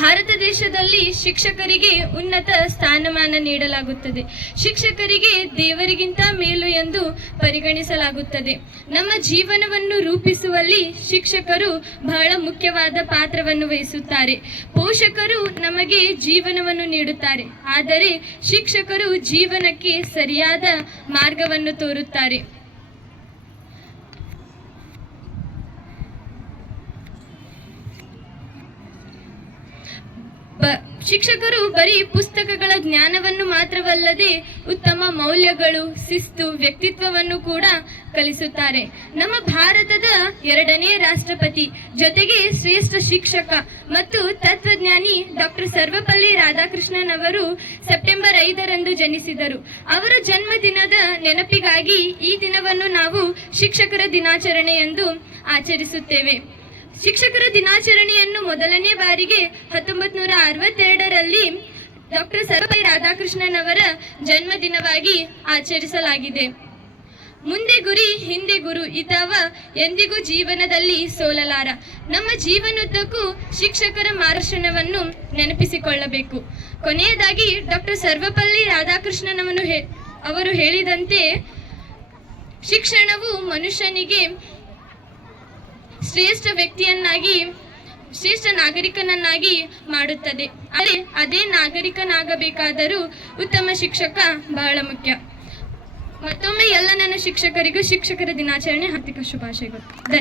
ಭಾರತ ದೇಶದಲ್ಲಿ ಶಿಕ್ಷಕರಿಗೆ ಉನ್ನತ ಸ್ಥಾನಮಾನ ನೀಡಲಾಗುತ್ತದೆ. ಶಿಕ್ಷಕರಿಗೆ ದೇವರಿಗಿಂತ ಮೇಲು ಎಂದು ಪರಿಗಣಿಸಲಾಗುತ್ತದೆ. ನಮ್ಮ ಜೀವನವನ್ನು ರೂಪಿಸುವಲ್ಲಿ ಶಿಕ್ಷಕರು ಬಹಳ ಮುಖ್ಯವಾದ ಪಾತ್ರವನ್ನು ವಹಿಸುತ್ತಾರೆ. ಪೋಷಕರು ನಮಗೆ ಜೀವನವನ್ನು ನೀಡುತ್ತಾರೆ. ಆದರೆ ಶಿಕ್ಷಕರು ಜೀವನಕ್ಕೆ ಸರಿಯಾದ ಮಾರ್ಗವನ್ನು ತೋರುತ್ತಾರೆ. ಶಿಕ್ಷಕರು ಬರೀ ಪುಸ್ತಕಗಳ ಜ್ಞಾನವನ್ನು ಮಾತ್ರವಲ್ಲದೆ ಉತ್ತಮ ಮೌಲ್ಯಗಳು, ಶಿಸ್ತು, ವ್ಯಕ್ತಿತ್ವವನ್ನು ಕೂಡ ಕಲಿಸುತ್ತಾರೆ. ನಮ್ಮ ಭಾರತದ ಎರಡನೇ ರಾಷ್ಟ್ರಪತಿ, ಜೊತೆಗೆ ಶ್ರೇಷ್ಠ ಶಿಕ್ಷಕ ಮತ್ತು ತತ್ವಜ್ಞಾನಿ ಡಾಕ್ಟರ್ ಸರ್ವಪಲ್ಲಿ ರಾಧಾಕೃಷ್ಣನ್ ಅವರು ಸೆಪ್ಟೆಂಬರ್ ಐದರಂದು ಜನಿಸಿದರು. ಅವರ ಜನ್ಮದಿನದ ನೆನಪಿಗಾಗಿ ಈ ದಿನವನ್ನು ನಾವು ಶಿಕ್ಷಕರ ದಿನಾಚರಣೆ ಎಂದು ಆಚರಿಸುತ್ತೇವೆ. ಶಿಕ್ಷಕರ ದಿನಾಚರಣೆಯನ್ನು ಮೊದಲನೇ ಬಾರಿಗೆ ಹತ್ತೊಂಬತ್ ನೂರ ಅರವತ್ತೆರಡರಲ್ಲಿ ಡಾಕ್ಟರ್ ಸರ್ವಪಲ್ಲಿ ರಾಧಾಕೃಷ್ಣನ್ ಅವರ ಜನ್ಮದಿನವಾಗಿ ಆಚರಿಸಲಾಗಿದೆ. ಮುಂದೆ ಗುರಿ, ಹಿಂದೆ ಗುರು ಇತವ ಎಂದಿಗೂ ಜೀವನದಲ್ಲಿ ಸೋಲಲಾರ. ನಮ್ಮ ಜೀವನದ್ದಕ್ಕೂ ಶಿಕ್ಷಕರ ಮಾರ್ಗದರ್ಶನವನ್ನು ನೆನಪಿಸಿಕೊಳ್ಳಬೇಕು. ಕೊನೆಯದಾಗಿ ಡಾಕ್ಟರ್ ಸರ್ವಪಲ್ಲಿ ರಾಧಾಕೃಷ್ಣನವನು ಅವರು ಹೇಳಿದಂತೆ ಶಿಕ್ಷಣವು ಮನುಷ್ಯನಿಗೆ ಶ್ರೇಷ್ಠ ವ್ಯಕ್ತಿಯನ್ನಾಗಿ, ಶ್ರೇಷ್ಠ ನಾಗರಿಕನನ್ನಾಗಿ ಮಾಡುತ್ತದೆ. ಆದರೆ ಅದೇ ನಾಗರಿಕನಾಗಬೇಕಾದರೂ ಉತ್ತಮ ಶಿಕ್ಷಕ ಬಹಳ ಮುಖ್ಯ. ಮತ್ತೊಮ್ಮೆ ಎಲ್ಲ ನನ್ನ ಶಿಕ್ಷಕರಿಗೂ ಶಿಕ್ಷಕರ ದಿನಾಚರಣೆ, ಹಾರ್ದಿಕ ಶುಭಾಶಯಗಳು.